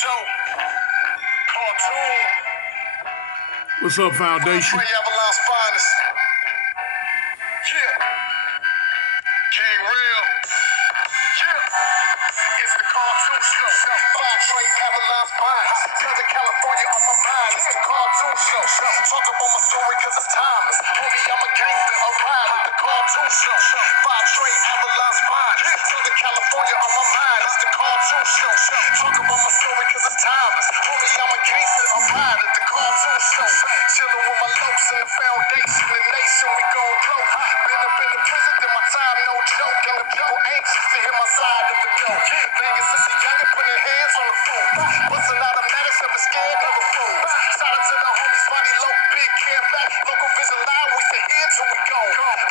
show. Cartoon. What's up, Foundation? Avalanche finest. Yeah. King Real. Yeah. It's the cartoon show. Five straight Avalanche finest. Southern California on my mind. It's the cartoon show. Talk about my story cause it's timeless. Homie, I'm a gangster, a rider. The cartoon show. Five straight Avalanche finest. Southern California on my mind. It's the cartoon show. Talk about my story cause it's timeless. Homie, I'm a gangster, a rider. The cartoon show. Chillin' with my locs in the foundation. The nation, we gon' blow. Been up in the prison, did my time, no joke. And the people anxious to hear my side of the dope. Banging since a youngin', putting hands on the phone. Bustin' automatics, never scared, never fool. Shout out to the homies, body low, big camp back. Local vision line, we say here till we go.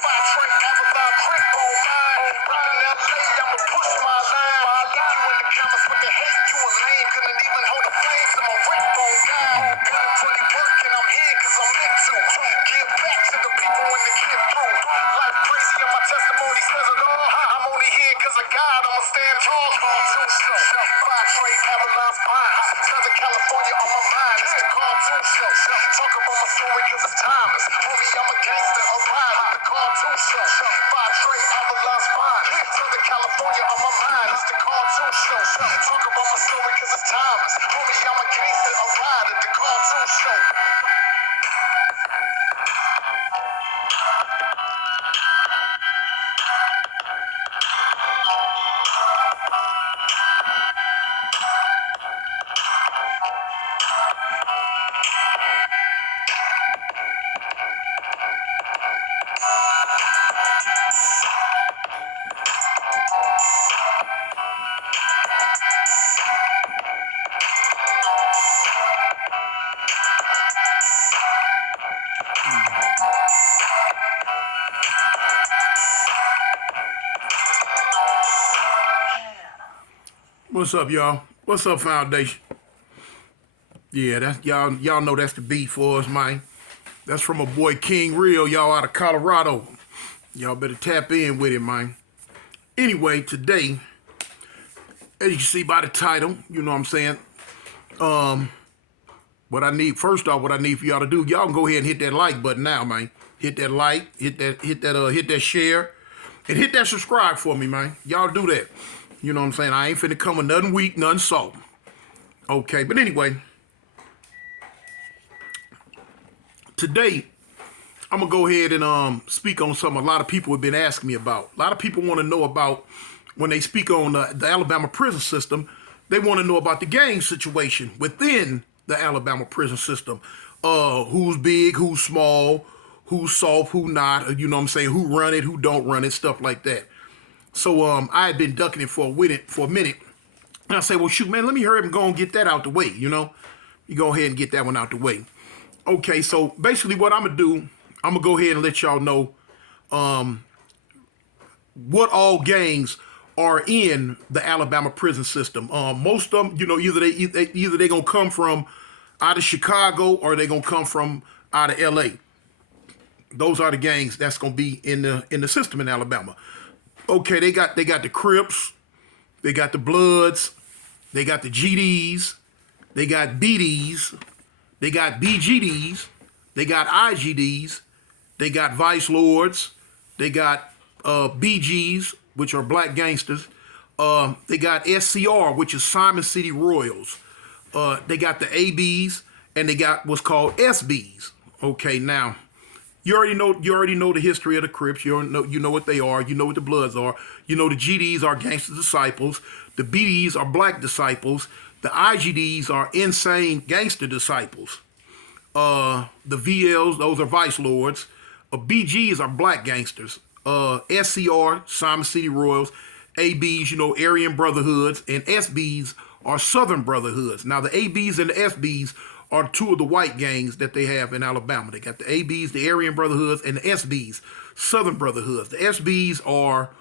Five train, Avalon, Crip on mine. Rapping LA, I'ma push my line. Look you in the comments with the hate, you a lame. Couldn't even hold the flames in my rip on God. Good and pretty work, and I'm here cause I'm meant to. Give back to the people when they get through. Life crazy and my testimony says it all. I'm only here cause of God, I'ma stand tall. Cartoon show. Five straight Avalon spines. Southern California on my mind. It's the cartoon show. Talk about my story cause it's timeless. Homie, I'm a gangster, a rider. The cartoon show. Five straight Avalon spines. Southern California on my mind. It's the cartoon show. Talk about my story cause it's timeless. Homie, I'm a gangster, a rider. The cartoon show. What's up, y'all? What's up, Foundation? Yeah, that's y'all know that's the beat for us, man. That's from a boy King Real, y'all out of Colorado. Y'all better tap in with it, man. Anyway, today, as you can see by the title, you know what I'm saying? What I need for y'all to do, y'all can go ahead and hit that like button now, man. Hit that like, hit that share, and hit that subscribe for me, man. Y'all do that. You know what I'm saying? I ain't finna come with nothing weak, nothing soft. Okay, but anyway, today I'm gonna go ahead and speak on something a lot of people have been asking me about. A lot of people want to know about when they speak on the Alabama prison system. They want to know about the gang situation within the Alabama prison system. Who's big, who's small, who's soft, who not. You know what I'm saying? Who run it, who don't run it, stuff like that. So I had been ducking it for a minute. And I say, well, shoot, man, let me hurry up and go and get that out the way, you know? You go ahead and get that one out the way. Okay, so basically what I'm going to do, I'm going to go ahead and let y'all know what all gangs are in the Alabama prison system. Most of them, you know, either they going to come from out of Chicago or they going to come from out of LA. Those are the gangs that's going to be in the system in Alabama. Okay, they got the Crips, they got the Bloods, they got the GDs, they got BDs, they got BGDs, they got IGDs, they got Vice Lords, they got BGs, which are black gangsters, they got SCR, which is Simon City Royals, they got the ABs, and they got what's called SBs. Okay, now, you already know the history of the Crips. You know what they are. You know what the Bloods are. You know the GDs are gangster disciples. The BDs are black disciples. The IGDs are insane gangster disciples. The VLs, those are Vice Lords. BGs are black gangsters. SCR, Simon City Royals. ABs, you know, Aryan Brotherhoods. And SBs are Southern Brotherhoods. Now, the ABs and the SBs are two of the white gangs that they have in Alabama. They got the ABs, the Aryan Brotherhoods, and the SBs, Southern Brotherhoods. The SBs are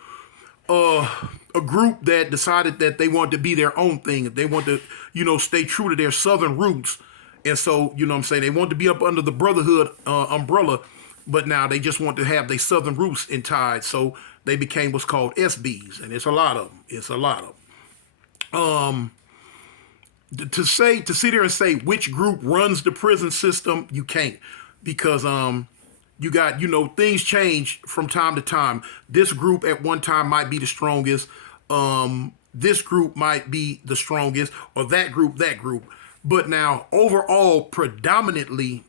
a group that decided that they wanted to be their own thing. They want to, you know, stay true to their Southern roots. And so, you know what I'm saying, they want to be up under the Brotherhood umbrella, but now they just want to have their Southern roots in tied. So they became what's called SBs, and it's a lot of them. It's a lot of them. to sit there and say which group runs the prison system, you can't, because you got, things change from time to time. This group at one time might be the strongest. This group might be the strongest, or that group. But now overall, predominantly,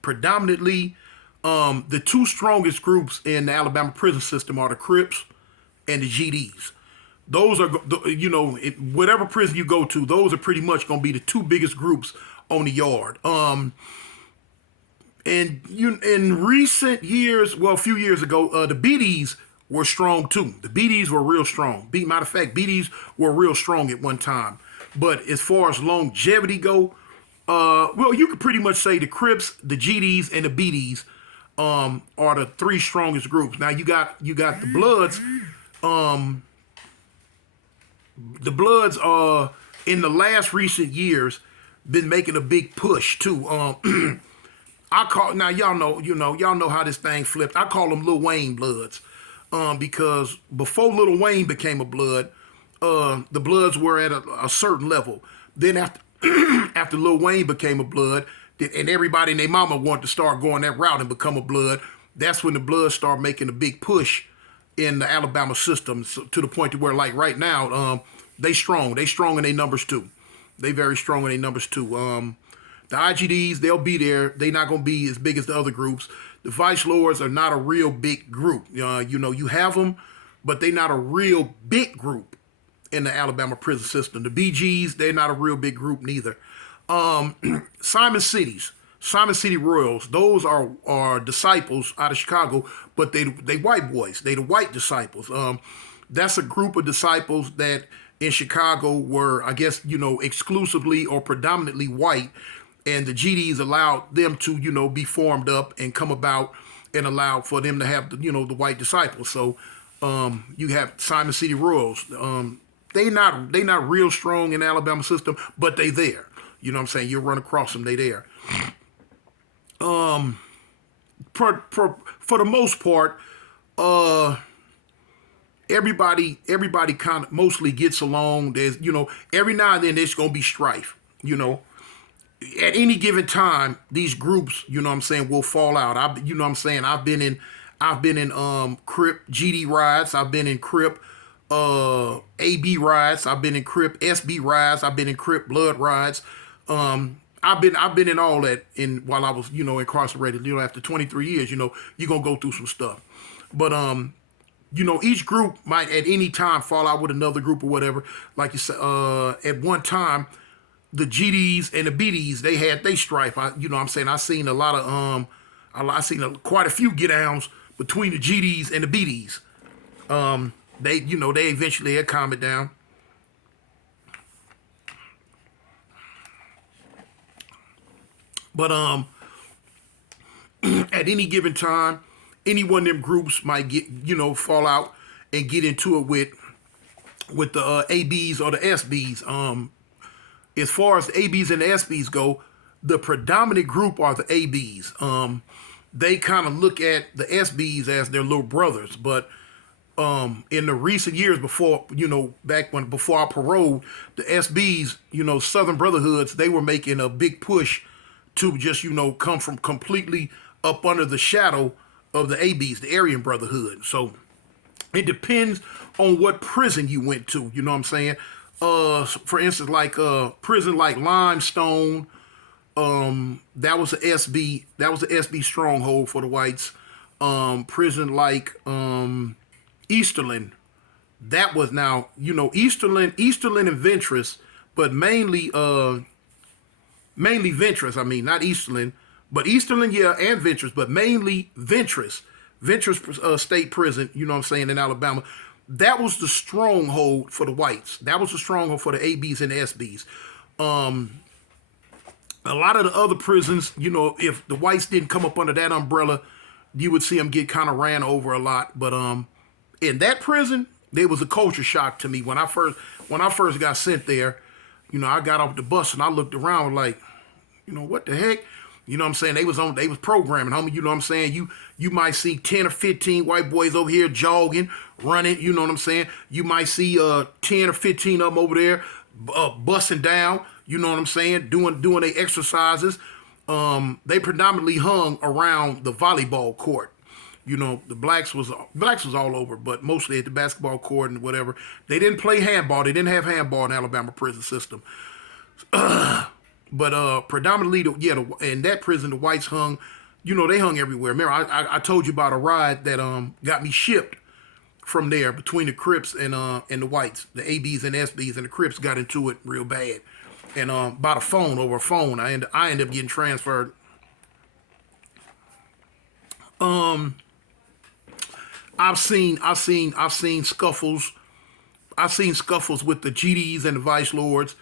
the two strongest groups in the Alabama prison system are the Crips and the GDs. Those are, whatever prison you go to, those are pretty much going to be the two biggest groups on the yard. And in recent years, well, a few years ago, the BDs were strong too. The BDs were real strong. Matter of fact, BDs were real strong at one time. But as far as longevity go, well, you could pretty much say the Crips, the GDs, and the BDs are the three strongest groups. Now you got the Bloods. The Bloods in the last recent years been making a big push too. I call now y'all know how this thing flipped. I call them Lil Wayne Bloods, because before Lil Wayne became a Blood, the Bloods were at a certain level. Then after after Lil Wayne became a Blood, and everybody and their mama wanted to start going that route and become a Blood, that's when the Bloods start making a big push in the Alabama system, so, to the point to where, like right now, they strong in their numbers too. They very strong in their numbers too. The IGDs, they'll be there. They're not going to be as big as the other groups. The Vice Lords are not a real big group. You have them, but they're not a real big group in the Alabama prison system. The BGs, they're not a real big group neither. Simon City Royals, those are disciples out of Chicago, but they white boys. They the white disciples. That's a group of disciples that in Chicago were, I guess, exclusively or predominantly white, and the GDs allowed them to, be formed up and come about and allowed for them to have, the white disciples. So you have Simon City Royals. They not real strong in the Alabama system, but they there. You know what I'm saying? You run across them, they there. For the most part, everybody kind of mostly gets along. There's, every now and then there's gonna be strife. At any given time, these groups, will fall out. I've been in Crip GD rides. I've been in Crip AB rides. I've been in Crip SB rides. I've been in Crip Blood rides. I've been in all that while I was, incarcerated. After 23 years, you're gonna go through some stuff. But each group might at any time fall out with another group or whatever. Like you said, at one time, the GDs and the BDs, they had they strife. I seen a lot of I seen quite a few get downs between the GDs and the BDs. They eventually had calmed it down. But at any given time, any one of them groups might get, fall out and get into it with the ABs or the SBs. As far as the ABs and the SBs go, the predominant group are the ABs. They kind of look at the SBs as their little brothers, but in the recent years before I paroled, the SBs, Southern Brotherhoods, they were making a big push to just, come from completely up under the shadow of the ABs, the Aryan Brotherhood. So it depends on what prison you went to, you know what I'm saying? For instance, like prison like Limestone, that was an SB stronghold for the whites. Prison like Easterland, that was now, Easterland and Ventress, but mainly Ventress. I mean, not Easterland, but Easterland, yeah, and Ventress, but mainly Ventress State Prison, in Alabama. That was the stronghold for the whites. That was the stronghold for the ABs and the SBs. A lot of the other prisons, if the whites didn't come up under that umbrella, you would see them get kind of ran over a lot. But in that prison, there was a culture shock to me when I first got sent there. I got off the bus and I looked around like, what the heck? They was programming, homie. You know what I'm saying? You might see 10 or 15 white boys over here jogging, running, you know what I'm saying? You might see 10 or 15 of them over there busting down. You know what I'm saying? Doing their exercises. They predominantly hung around the volleyball court. You know, the blacks was all over, but mostly at the basketball court and whatever. They didn't play handball. They didn't have handball in the Alabama prison system. But predominantly, in that prison, the whites hung. You know, they hung everywhere. Remember, I told you about a ride that got me shipped from there between the Crips and the whites. The ABs and SBs and the Crips got into it real bad, and by the phone, over a phone, I ended up getting transferred. I've seen scuffles. I've seen scuffles with the GDs and the vice lords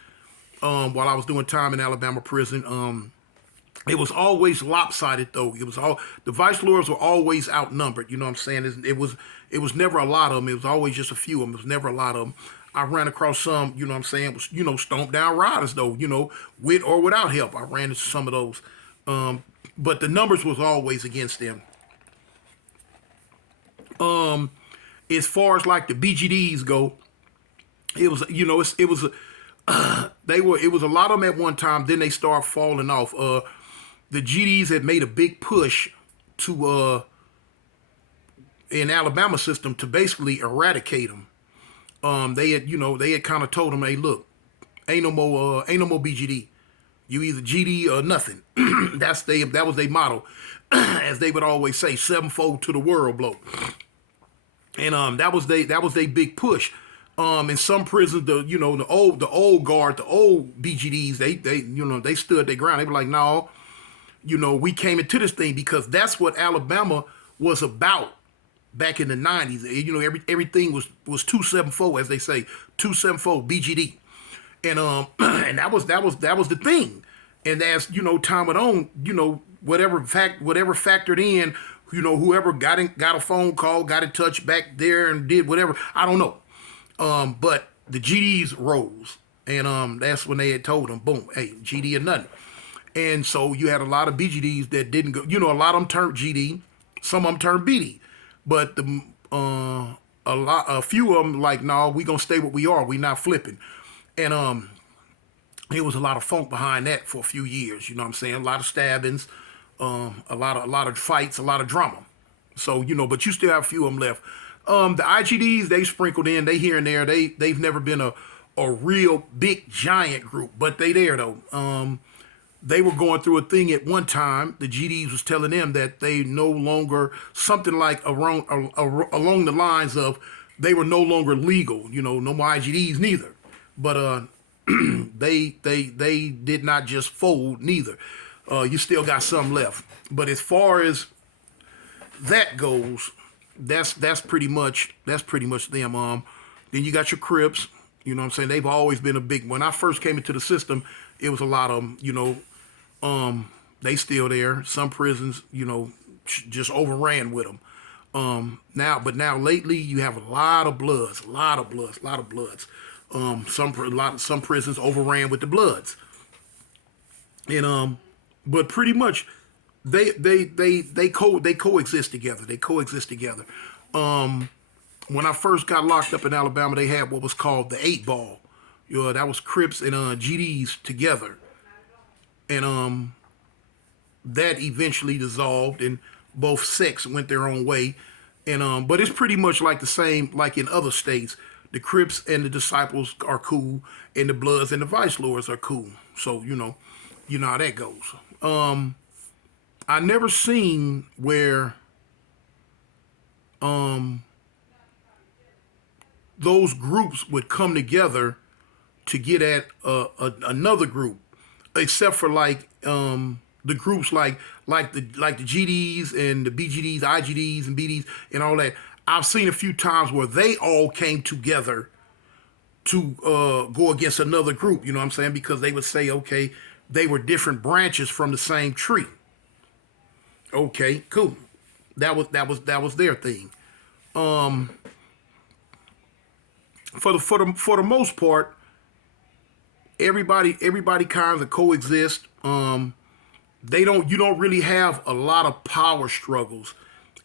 while I was doing time in Alabama prison. It was always lopsided though. It was all the vice lords were always outnumbered. You know what I'm saying? It was never a lot of them. It was always just a few of them. It was never a lot of them. I ran across some. You know what I'm saying? Was stomped down riders though. With or without help. I ran into some of those. But the numbers was always against them. As far as like the BGDs go, it was it was a lot of them at one time. Then they start falling off. The GDs had made a big push to in Alabama system to basically eradicate them. They had kind of told them, hey, look, ain't no more BGD. You either GD or nothing. That was their motto, as they would always say, sevenfold to the world, blow. And that was they big push. In some prisons, the old guard, the old BGDs, they stood their ground. They were like, no, we came into this thing because that's what Alabama was about back in the 90s. Everything was 274, as they say, 274 BGD. And and that was the thing. And as time went on, whatever factored in, whoever got a phone call, got in touch back there and did whatever, I don't know. But the GDs rose, and that's when they had told them, boom, hey, GD or nothing. And so you had a lot of BGDs that didn't go. A lot of them turned GD, some of them turned BD, but a few of them like, no, we gonna stay what we are. We not flipping, and there was a lot of funk behind that for a few years. You know what I'm saying? A lot of stabbings, a lot of fights, a lot of drama. So but you still have a few of them left. The IGDs, they sprinkled in, they here and there. They've never been a real big giant group, but they there though. They were going through a thing at one time. The GDs was telling them that they no longer, something like along the lines of they were no longer legal. No more IGDs neither. But they did not just fold neither. You still got some left. But as far as that goes, that's pretty much them. Then you got your Crips. You know what I'm saying? They've always been a big. When I first came into the system, it was a lot of them. They still there. Some prisons, just overran with them. Now lately you have a lot of bloods. Some prisons overran with the Bloods, and but pretty much they coexist together. When I first got locked up in Alabama, they had what was called the 8 ball. That was Crips and GDs together, and that eventually dissolved, and both sects went their own way. And but it's pretty much like the same, like in other states. The Crips and the Disciples are cool, and the Bloods and the Vice Lords are cool. So you know how that goes. I never seen where those groups would come together to get at another group, except for like the groups like the GDs and the BGDs, IGDs and BDs and all that. I've seen a few times where they all came together to go against another group. You know what I'm saying? Because they would say, okay, they were different branches from the same tree. Okay, cool. That was their thing. For the most part, everybody kind of coexist. You don't really have a lot of power struggles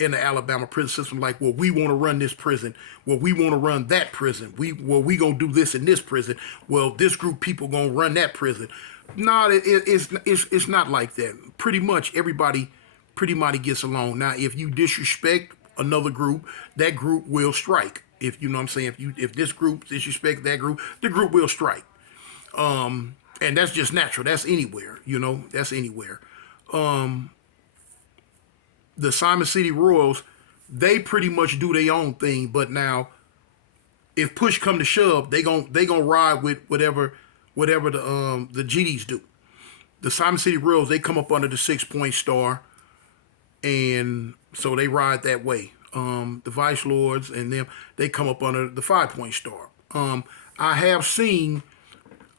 in the Alabama prison system. Like, well, we want to run this prison. Well, we want to run that prison. We gonna do this in this prison. Well, this group of people gonna run that prison. No, it's not like that. Pretty much everybody pretty much gets along. Now, if you disrespect another group, that group will strike. If you know what I'm saying, if this group disrespect that group, the group will strike. And that's just natural. That's anywhere. That's anywhere. The Simon City Royals, they pretty much do their own thing. But now, if push come to shove, they gonna ride with whatever the GDs do. The Simon City Royals, they come up under the 6-point star, and so they ride that way. The Vice Lords and them, they come up under the 5-point star. I have seen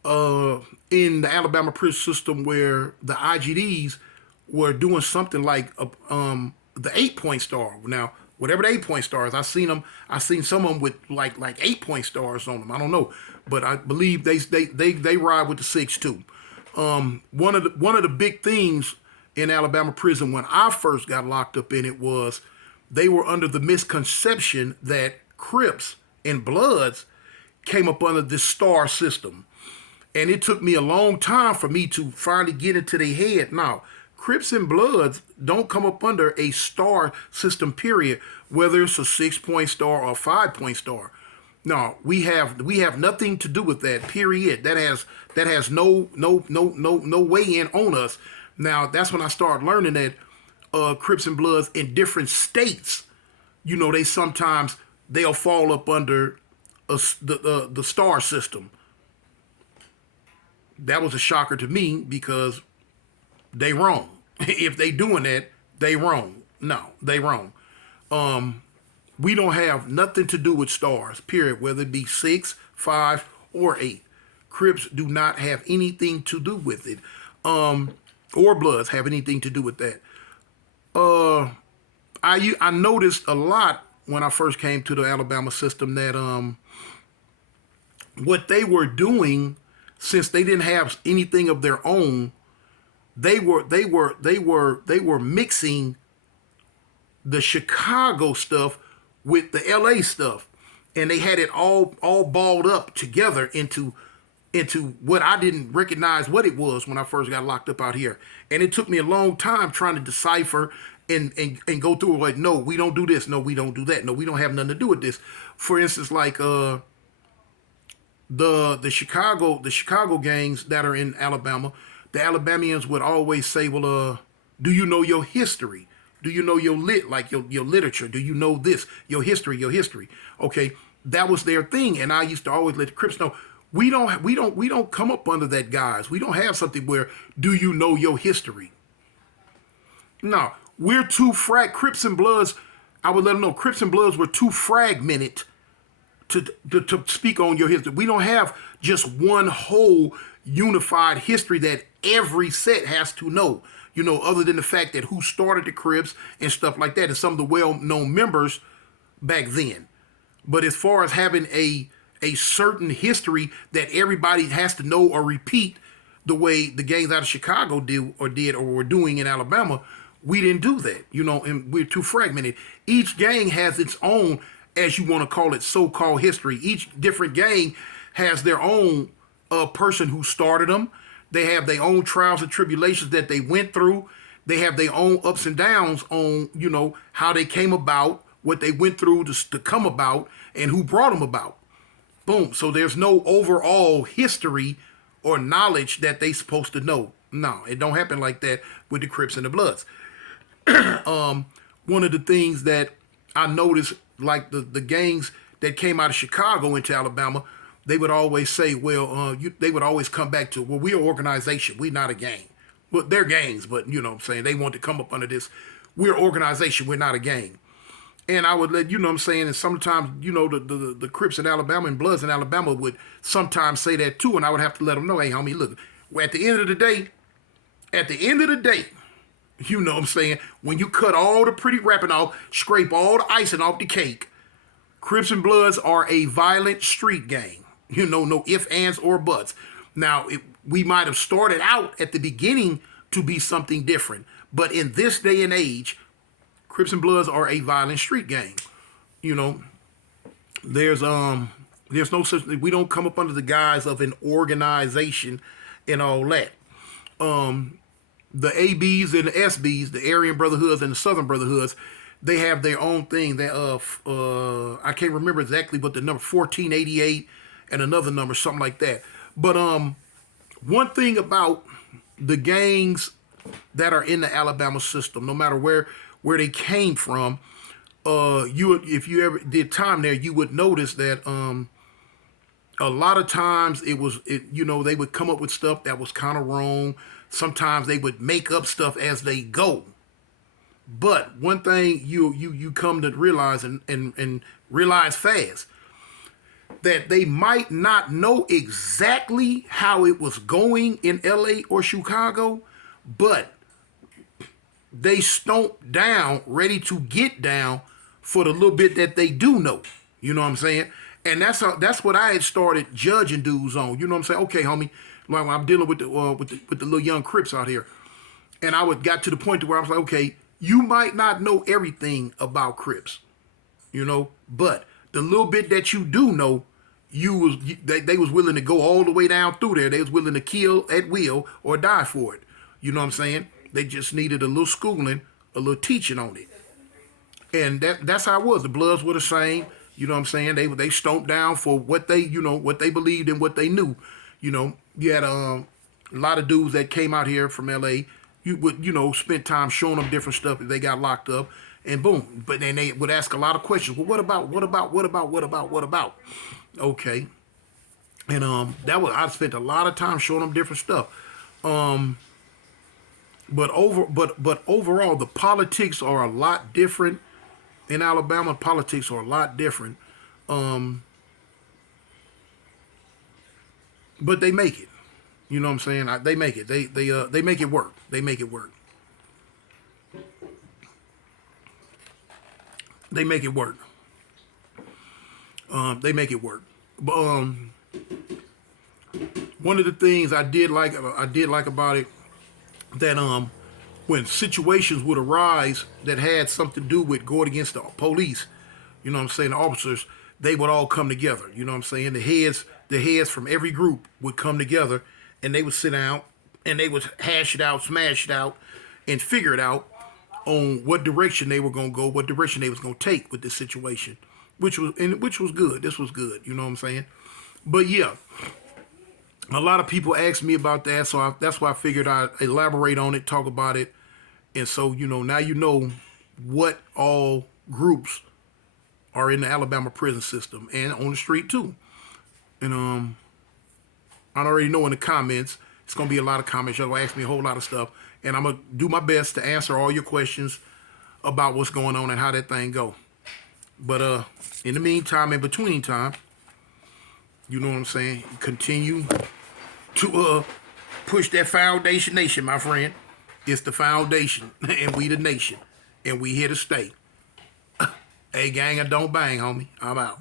in the Alabama prison system where the IGDs were doing something like the 8-point star. Now, whatever the 8-point star is, I seen some of them with like 8-point stars on them. I don't know, but I believe they ride with the 6 too. One of the big things in Alabama prison when I first got locked up in it was they were under the misconception that Crips and Bloods came up under this star system. And it took me a long time for me to finally get into their head. Now, Crips and Bloods don't come up under a star system, period, whether it's a 6-point star or a 5-point star. No, we have nothing to do with that, period. That has no way in on us. Now, that's when I started learning that Crips and Bloods in different states, they'll fall up under the star system. That was a shocker to me because they wrong. If they doing that, they wrong. No, they wrong. We don't have nothing to do with stars, period, whether it be 6, 5, or 8. Crips do not have anything to do with it. Or Bloods have anything to do with that. I noticed a lot when I first came to the Alabama system that what they were doing, since they didn't have anything of their own, they were mixing the Chicago stuff with the LA stuff, and they had it all balled up together into what I didn't recognize what it was when I first got locked up out here. And it took me a long time trying to decipher and go through it. Like, no, we don't do this. No, we don't do that. No, we don't have nothing to do with this. For instance, like the Chicago gangs that are in Alabama, the Alabamians would always say, well, do you know your history? Do you know your your literature? Do you know this? Your history. Okay, that was their thing, and I used to always let the Crips know we don't come up under that, guys. We don't have something where do you know your history? No, we're too Crips and Bloods. I would let them know Crips and Bloods were too fragmented to speak on your history. We don't have just one whole unified history that every set has to know. Other than the fact that who started the Crips and stuff like that, and some of the well-known members back then. But as far as having a certain history that everybody has to know or repeat the way the gangs out of Chicago did or were doing in Alabama, we didn't do that, and we're too fragmented. Each gang has its own, as you want to call it, so-called history. Each different gang has their own person who started them. They have their own trials and tribulations that they went through. They have their own ups and downs on, how they came about, what they went through to come about, and who brought them about. Boom. So there's no overall history or knowledge that they supposed to know. No, it don't happen like that with the Crips and the Bloods. One of the things that I noticed, like the gangs that came out of Chicago into Alabama, they would always say, they would always come back to, well, we're an organization. We're not a gang. Well, they're gangs, but, what I'm saying, they want to come up under this. We're an organization. We're not a gang. And I would let, what I'm saying, and sometimes, the Crips in Alabama and Bloods in Alabama would sometimes say that too, and I would have to let them know, hey, homie, look, at the end of the day, what I'm saying, when you cut all the pretty wrapping off, scrape all the icing off the cake, Crips and Bloods are a violent street gang. No ifs, ands, or buts. Now, we might have started out at the beginning to be something different, but in this day and age, Crips and Bloods are a violent street gang. You know, there's no such, we don't come up under the guise of an organization and all that. The ABs and the SBs, the Aryan Brotherhoods and the Southern Brotherhoods, they have their own thing. That I can't remember exactly, but the number 1488 and another number, something like that. But one thing about the gangs that are in the Alabama system, no matter where they came from, if you ever did time there, you would notice that a lot of times they would come up with stuff that was kind of wrong. Sometimes they would make up stuff as they go. But one thing you come to realize and realize fast, that they might not know exactly how it was going in LA or Chicago, but they stomped down, ready to get down for the little bit that they do know. You know what I'm saying? And that's what I had started judging dudes on. You know what I'm saying? Okay, homie, like I'm dealing with the little young Crips out here, and got to the point to where I was like, okay, you might not know everything about Crips, but the little bit that you do know, they was willing to go all the way down through there. They was willing to kill at will or die for it. You know what I'm saying? They just needed a little schooling, a little teaching on it. And that's how it was. The Bloods were the same. You know what I'm saying? They stomped down for what they believed and what they knew. You had a lot of dudes that came out here from LA. You would, spend time showing them different stuff if they got locked up, and boom. But then they would ask a lot of questions. Well, what about? Okay. And I spent a lot of time showing them different stuff. But overall, the politics are a lot different in Alabama. Politics are a lot different. But they make it. You know what I'm saying? They make it. They make it work. They make it work. They make it work. They make it work. But one of the things I did like about it, that when situations would arise that had something to do with going against the police, you know what I'm saying, the officers, they would all come together. You know what I'm saying? The heads from every group would come together, and they would sit down and they would hash it out, smash it out, and figure it out on what direction they were gonna go, what direction they was gonna take with this situation, which was good. This was good. You know what I'm saying? But yeah, a lot of people ask me about that, so that's why I figured I'd elaborate on it, talk about it, and so now you know what all groups are in the Alabama prison system and on the street too. And I already know in the comments, it's gonna be a lot of comments. Y'all gonna ask me a whole lot of stuff, and I'm gonna do my best to answer all your questions about what's going on and how that thing go. But in the meantime, in between time, you know what I'm saying, continue to push that foundation nation, my friend. It's the foundation, and we the nation, and we here to stay. Hey, gang, I don't bang, homie. I'm out.